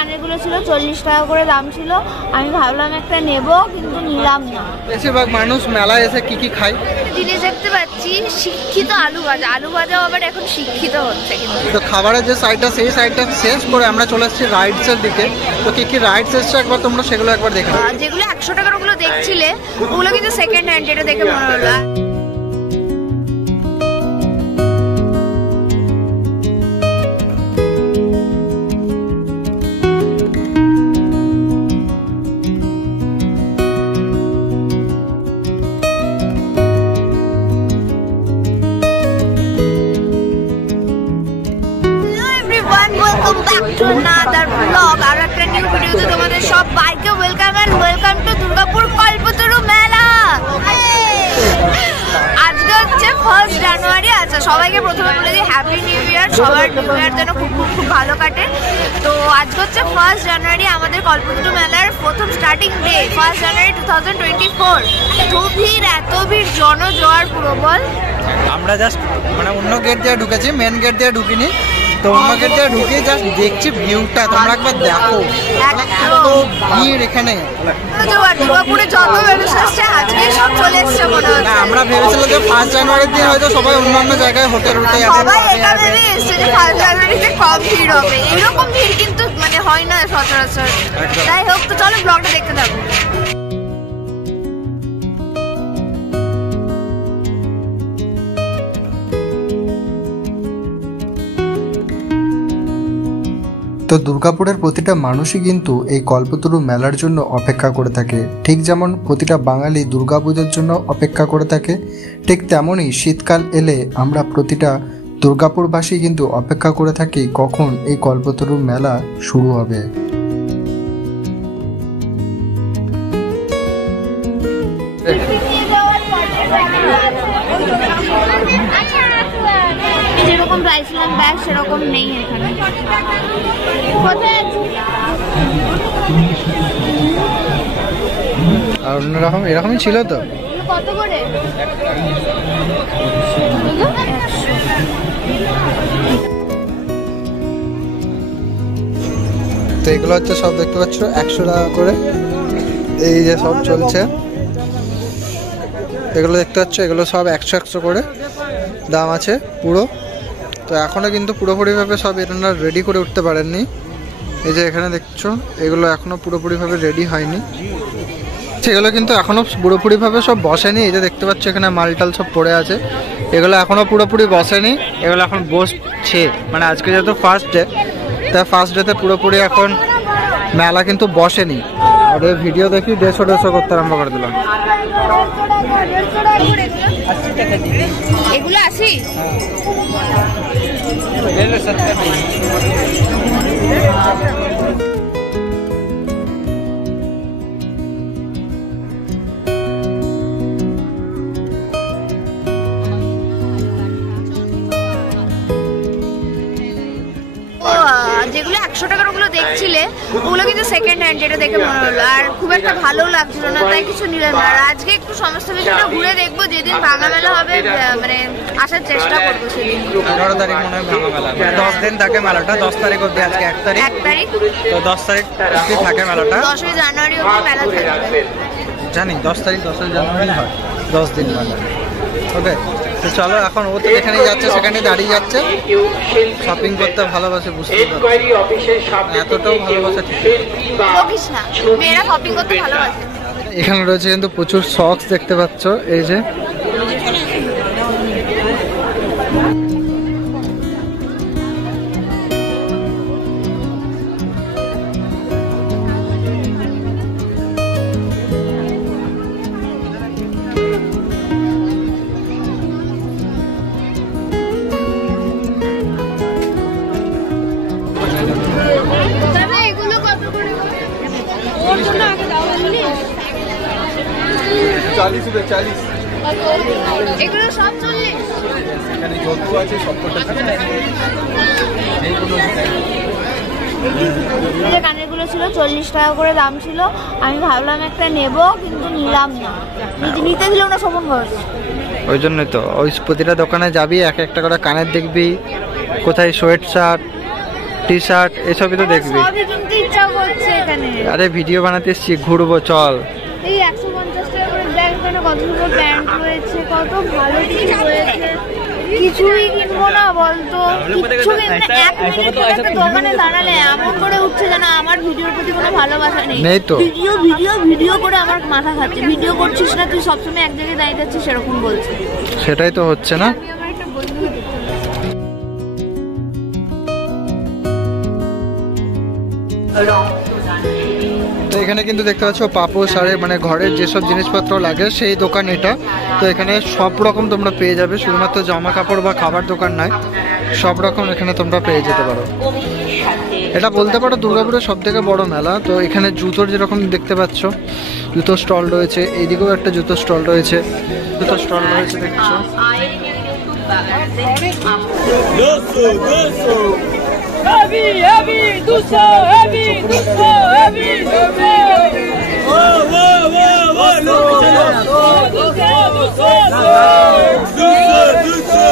কানেরগুলো ছিল 40 টাকা করে দাম ছিল। আমি ভাবলাম একটা নেব, কিন্তু নিলাম না। বেশিরভাগ মানুষ মেলায় এসে কি খায়? জিনিস দেখতে পাচ্ছি শিক্ষিত আলু ভাজা। আলু ভাজাও আবার এখন শিক্ষিত হচ্ছে। তো খাবারের যে সাইডটা, সেই সাইডটা শেষ করে আমরা চলে এসেছি রাইডসের দিকে। তো কি রাইডস এসছে একবার তোমরা সেগুলো একবার দেখে নাও। যেগুলো 100 টাকার ওগুলো দেখছিলে, ওগুলো কিন্তু সেকেন্ড হ্যান্ড, যেটা দেখে মনে হলো। আর একটা নিউ ভিডিওতে তোমাদের সবাইকে welcome and welcome to Durgapur Kalpataru মেলা। আজকে হচ্ছে 1 জানুয়ারি। আচ্ছা, সবাইকে প্রথমে বলে দিই হ্যাপি নিউ ইয়ার। সবার নিউ ইয়ার যেন খুব ভালো কাটে। তো আজকে হচ্ছে 1 জানুয়ারি, আমাদের কল্পতরু মেলার প্রথম স্টার্টিং ডে। 1 জানুয়ারি 2024। এত ভিড় জনজোয়ার পুরো। বল, আমরা জাস্ট মানে অন্য গেট দিয়ে ঢুকেছি, মেন গেট দিয়ে ঢুকিনি। তো অন্য গেট দিয়ে ঢুকে জাস্ট দেখছি ভিউটা, তোমরা একবার দেখো এত ভিড় এখানে। দুর্গাপুরে যত মানুষ আসছে আজকে সব চলে এসছে মনে হচ্ছে। আমরা ভেবেছিলাম যে 1 জানুয়ারির দিন হয়তো সবাই অন্যান্য জায়গায় হোটেল সবাই এটা ভেবে এসছে যে 1 জানুয়ারিতে কম ভিড় হবে। এরকম ভিড় কিন্তু মানে হয় না সচরাচর। যাই হোক, তো চলো ব্লগটা দেখতে থাকো। তো দুর্গাপুরের প্রতিটা মানুষই কিন্তু এই কল্পতরু মেলার জন্য অপেক্ষা করে থাকে। ঠিক যেমন প্রতিটা বাঙালি দুর্গাপুজোর জন্য অপেক্ষা করে থাকে, ঠিক তেমনই শীতকাল এলে আমরা প্রতিটা দুর্গাপুরবাসী কিন্তু অপেক্ষা করে থাকি কখন এই কল্পতরু মেলা শুরু হবে। যেরকম চাইছিলাম ব্যাগ সেরকম নেই এখানে। আর অন্যরকম এরকমই ছিল। তো কত করে? তো এগুলো হচ্ছে সব দেখতে পাচ্ছ 100 টাকা করে। এই যে সব চলছে, এগুলো দেখতে পাচ্ছ, এগুলো সব 100 করে দাম আছে পুরো। তো এখনও কিন্তু পুরোপুরিভাবে সব এনারা রেডি করে উঠতে পারেননি। এই যে এখানে দেখছো, এগুলো এখনও পুরোপুরিভাবে রেডি হয়নি। সেগুলো কিন্তু এখনও পুরোপুরিভাবে সব বসেনি। এই যে দেখতে পাচ্ছ এখানে মালটাল সব পড়ে আছে, এগুলো এখনও পুরোপুরি বসেনি। এগুলো এখন বসছে, মানে আজকে যেহেতু ফার্স্ট ডে, তাই ফার্স্ট ডেতে পুরোপুরি এখন মেলা কিন্তু বসেনি। আর এই ভিডিও দেখি 150 করতে আরম্ভ করে দিলাম। এগুলো 80। যেগুলো 100 টাকার ওগুলো দেখছিলে, ওগুলো কিন্তু সেকেন্ড হ্যান্ড, যেটা দেখে মনে হলো। আর খুব একটা ভালো লাগছিল না, তাই কিছু নিলাম না। আর আজকে একটু সমস্ত বিষয়টা ঘুরে দেখবো। যেদিন ভাঙা মেলা হবে মানে আসার চেষ্টা করবো সেদিন। 11 তারিখ মনে হয় ভাঙা মেলা, 10 দিন থাকে মেলাটা। 10 তারিখ অব্দি, আজকে 1 তারিখ। তো 10 তারিখ অব্দি থাকে মেলাটা। 10 জানুয়ারি অব্দি মেলা থাকবে। জানি 10 তারিখ 10 জানুয়ারি হয়, 10 দিন মেলা। ওকে, তো চলো এখন ও তো যেখানে যাচ্ছে সেখানে দাঁড়িয়ে যাচ্ছে। শপিং করতে ভালোবাসে, বুঝতে পারছি। এতটাও ভালোবাসে মেয়েরা শপিং করতে ভালোবাসে। এখানে রয়েছে কিন্তু প্রচুর সক্স দেখতে পাচ্ছ। এই যে এগুলো সব 40। এখানে যত আছে সবকটা কানেরগুলো ছিল 40 টাকা করে দাম ছিল। আমি ভাবলাম একটা নেব, কিন্তু নিলাম না। নিতে দিল না শোভন ঘোষ। ওই জন্যই তো ওই প্রতিটা দোকানে যাবি, এক একটা করে কানের দেখবি, কোথায় সোয়েট শার্ট, টি শার্ট, এসবই তো দেখবি। সবই কিনতে ইচ্ছা ভিডিও করছে এখানে। আরে ভিডিও বানাতে এসছি, ঘুরবো চল। এই 150 টাকা করে ব্যাগ, এখানে কত সুন্দর প্যান্ট রয়েছে, কত ভালো কিছু রয়েছে। কিছুই কিনবো না বলতো, কিচ্ছু কিনবো না। 1 মিনিট একটা দোকানে দাঁড়ালে এমন করে উঠছে যেন আমার ভিডিওর প্রতি কোনো ভালোবাসা নেই। তো ভিডিও ভিডিও ভিডিও করে আমার মাথা খাচ্ছে। ভিডিও করছিস না তুই, সবসময় এক জায়গায় দাঁড়িয়ে যাচ্ছিস সেরকম বলছে। সেটাই তো হচ্ছে না। আমার একটা বন্ধু তো এখানে কিন্তু দেখতে পাচ্ছ পাপোশ আর মানে ঘরের যেসব জিনিসপত্র লাগে সেই দোকান এটা। তো এখানে সব রকম তোমরা পেয়ে যাবে, শুধুমাত্র জামা কাপড় বা খাবার দোকান নয়, সব রকম এখানে তোমরা পেয়ে যেতে পারো। এটা বলতে পারো দুর্গাপুরের সব থেকে বড় মেলা। তো এখানে জুতোর যেরকম দেখতে পাচ্ছ জুতোর স্টল রয়েছে, এইদিকেও একটা জুতোর স্টল রয়েছে, দেখছো। Heavy, heavy, Duso, heavy, Duso, heavy, Duso. Oh, whoa, whoa, whoa, no, Duso, Duso, Duso.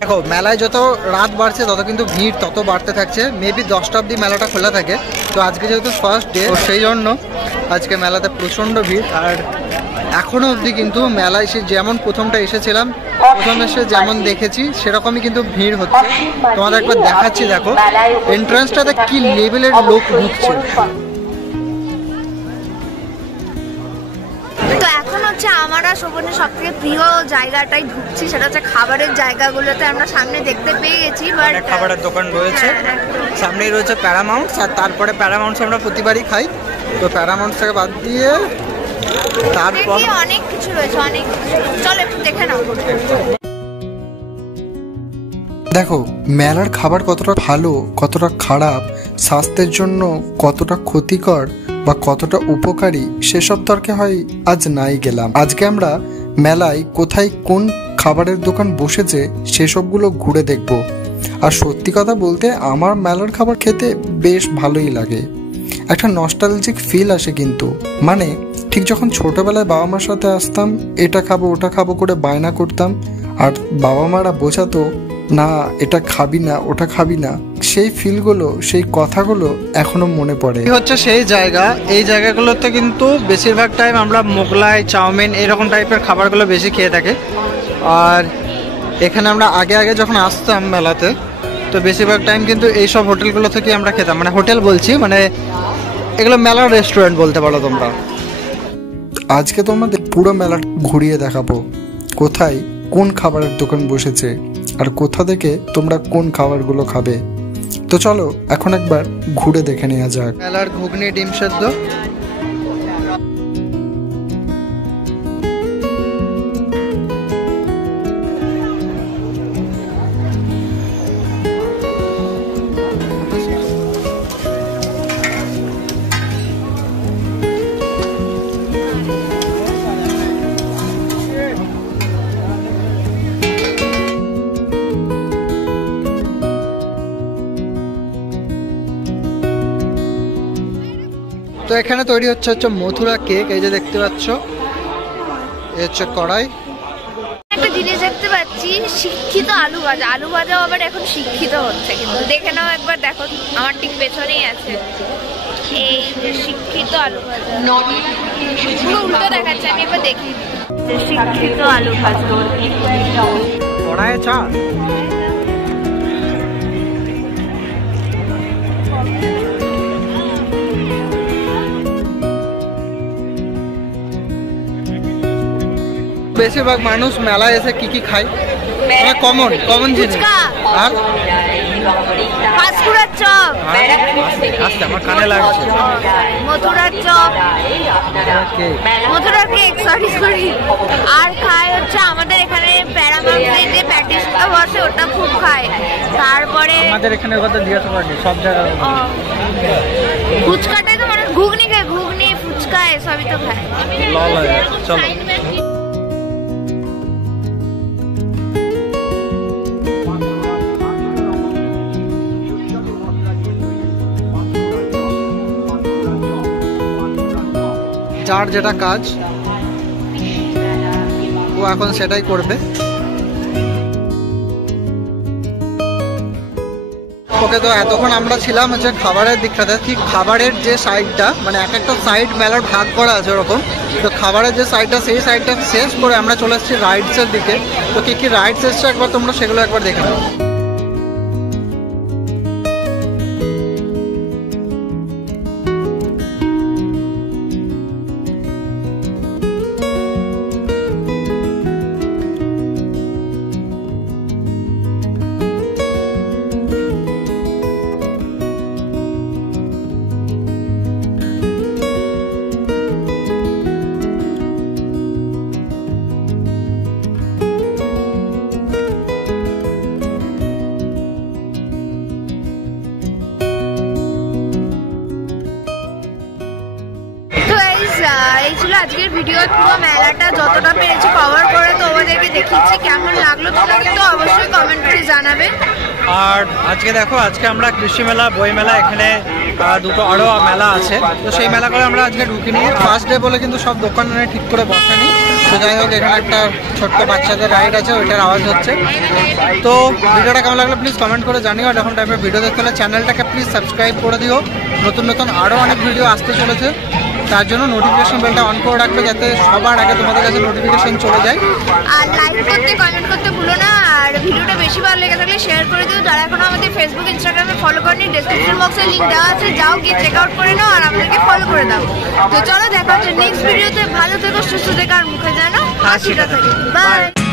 দেখো মেলায় যত রাত বাড়ছে তত কিন্তু ভিড় তত বাড়তে থাকছে। মেবি 10টা অবধি মেলাটা খোলা থাকে। তো আজকে যেহেতু ফার্স্ট ডে, তো সেই জন্য আজকে মেলাতে প্রচণ্ড ভিড়। আর এখনও অবধি কিন্তু মেলায় এসে যেমন প্রথমটা এসেছিলাম, প্রথম এসে যেমন দেখেছি সেরকমই কিন্তু ভিড় হচ্ছে। তোমাদের একবার দেখাচ্ছি, দেখো এন্ট্রান্সটাতে কি লেভেলের লোক ঢুকছে। তো এখন হচ্ছে আমরা শোভনের সব থেকে প্রিয় জায়গাটাই ঢুকছি, সেটা হচ্ছে খাবারের জায়গাগুলোতে। আমরা সামনে দেখতে পেয়ে গেছি, বাট খাবারের দোকান রয়েছে সামনেই রয়েছে প্যারামাউন্টস। আর তারপরে প্যারামাউন্টস আমরা প্রতিবারই খাই। তো প্যারামাউন্টসটাকে বাদ দিয়ে তারপর অনেক কিছু রয়েছে, অনেক চলো একটু দেখে নাও। দেখো মেলার খাবার কতটা ভালো, কতটা খারাপ, স্বাস্থ্যের জন্য কতটা ক্ষতিকর বা কতটা উপকারী, সেসব তর্কে হয় আজ নাই গেলাম। আজকে আমরা মেলায় কোথায় কোন খাবারের দোকান বসেছে সেসবগুলো ঘুরে দেখব। আর সত্যি কথা বলতে আমার মেলার খাবার খেতে বেশ ভালোই লাগে, একটা নস্টালজিক ফিল আসে। কিন্তু মানে ঠিক যখন ছোটবেলায় বাবা মার সাথে আসতাম, এটা খাবো ওটা খাবো করে বায়না করতাম, আর বাবা মারা বোঝাতো না এটা খাবি না ওটা খাবি না, সেই ফিলগুলো সেই কথাগুলো এখনো মনে পড়ে। হচ্ছে সেই জায়গা, এই জায়গাগুলোতে কিন্তু বেশিরভাগ টাইম আমরা মোগলাই, চাউমিন এরকম টাইপের খাবারগুলো বেশি খেয়ে থাকি। আর এখানে আমরা আগে যখন আসতাম মেলাতে, তো বেশিরভাগ টাইম কিন্তু এইসব হোটেলগুলো থেকে আমরা খেতাম। মানে হোটেল বলছি, মানে এগুলো মেলার রেস্টুরেন্ট বলতে পারো তোমরা। আজকে তোমাদের পুরো মেলা ঘুরিয়ে দেখাবো, কোথায় কোন খাবারের দোকান বসেছে আর কোথা থেকে তোমরা কোন খাবারগুলো খাবে। তো চলো এখন একবার ঘুরে দেখে নেওয়া যাক। মেলার ঘুগনি, ডিম সেদ্ধ। তো এখানে তৈরি হচ্ছে মথুরা কেক। এই যে দেখতে পাচ্ছ, এই হচ্ছে কড়াই। একটা জিনিস দেখতে পাচ্ছি, শিক্ষিত আলু ভাজা। আলু ভাজাও আবার এখন শিক্ষিত হচ্ছে, কিন্তু দেখে নাও একবার, দেখো আমার ঠিক পেছনেই আছে। এই যে শিক্ষিত আলু ভাজা, পুরো উল্টো দেখাচ্ছে, আমি একবার দেখি। শিক্ষিত আলু ভাজা কড়াইয়ে চা। বেশিরভাগ মানুষ মেলায় এসে কি খায়, কমন জিনিস। আর পাঁচকুড়ার চপ, আচ্ছা আমার কানে লাগছে। মথুরার চপ, মথুরার কেক, সরি। আর খায় হচ্ছে আমাদের এখানে প্যারামাউন্টে যে প্যাটিসটা বসে, ওটা খুব খায়। তারপরে আমাদের এখানে কথা জিজ্ঞাসা করেনি, সব জায়গায় ফুচকাটাই তো মানুষ ঘুগনি খায়, ঘুগনি ফুচকা এসবই তো খায়। চলো যার যেটা কাজ এখন সেটাই করবে। ওকে, তো এতক্ষণ আমরা ছিলাম হচ্ছে খাবারের দিকটাতে। ঠিক খাবারের যে সাইডটা, মানে এক একটা সাইড মেলার ভাগ করা আছে ওরকম, তো খাবারের যে সাইডটা সেই সাইডটা শেষ করে আমরা চলে এসেছি রাইডসের দিকে। তো কী কী রাইডস এসছে একবার তোমরা সেগুলো একবার দেখে নাও। এই ছিল আজকের ভিডিও। পুরো মেলাটা যতটা পেরেছি কভার করে তোমাদেরকে দেখিয়েছি। কেমন লাগলো তোমরা কিন্তু অবশ্যই কমেন্ট করে জানাবে। আর আজকে দেখো, আজকে আমরা কৃষি মেলা, বই মেলা, এখানে দুটো আরও মেলা আছে। তো সেই মেলা করে আমরা আজকে ঢুকিনি। ফার্স্ট ডে বলে কিন্তু সব দোকানে ঠিক করে বসেনি। তো যাই হোক, এখানে একটা ছোট্ট বাচ্চাদের রাইড আছে, ওইটার আওয়াজ হচ্ছে। তো ভিডিওটা কেমন লাগলো প্লিজ কমেন্ট করে জানিও। এরকম টাইপের ভিডিও দেখতে হলে চ্যানেলটাকে প্লিজ সাবস্ক্রাইব করে দিও। নতুন নতুন আরও অনেক ভিডিও আসতে চলেছে, তার জন্য নোটিফিকেশন বেলটা অন করে রাখবে যাতে সবার আগে তোমাদের কাছে নোটিফিকেশন চলে যায়। আর লাইক করতে, কমেন্ট করতে ভুলো না। আর ভিডিওটা বেশি ভালো লেগে থাকলে শেয়ার করে দিও। যারা এখনো আমাদের ফেসবুক, ইনস্টাগ্রামে ফলো করেনি, ডেসক্রিপশন বক্সে লিংক দেওয়া আছে, যাও গিয়ে চেক আউট করে নাও আর আমাদেরকে ফলো করে দাও। তো চলো দেখা হচ্ছে নেক্সট ভিডিওতে। ভালো থেকো, সুস্থ থেকো আর মুখে যেন হাসিটা থাকে। বাই।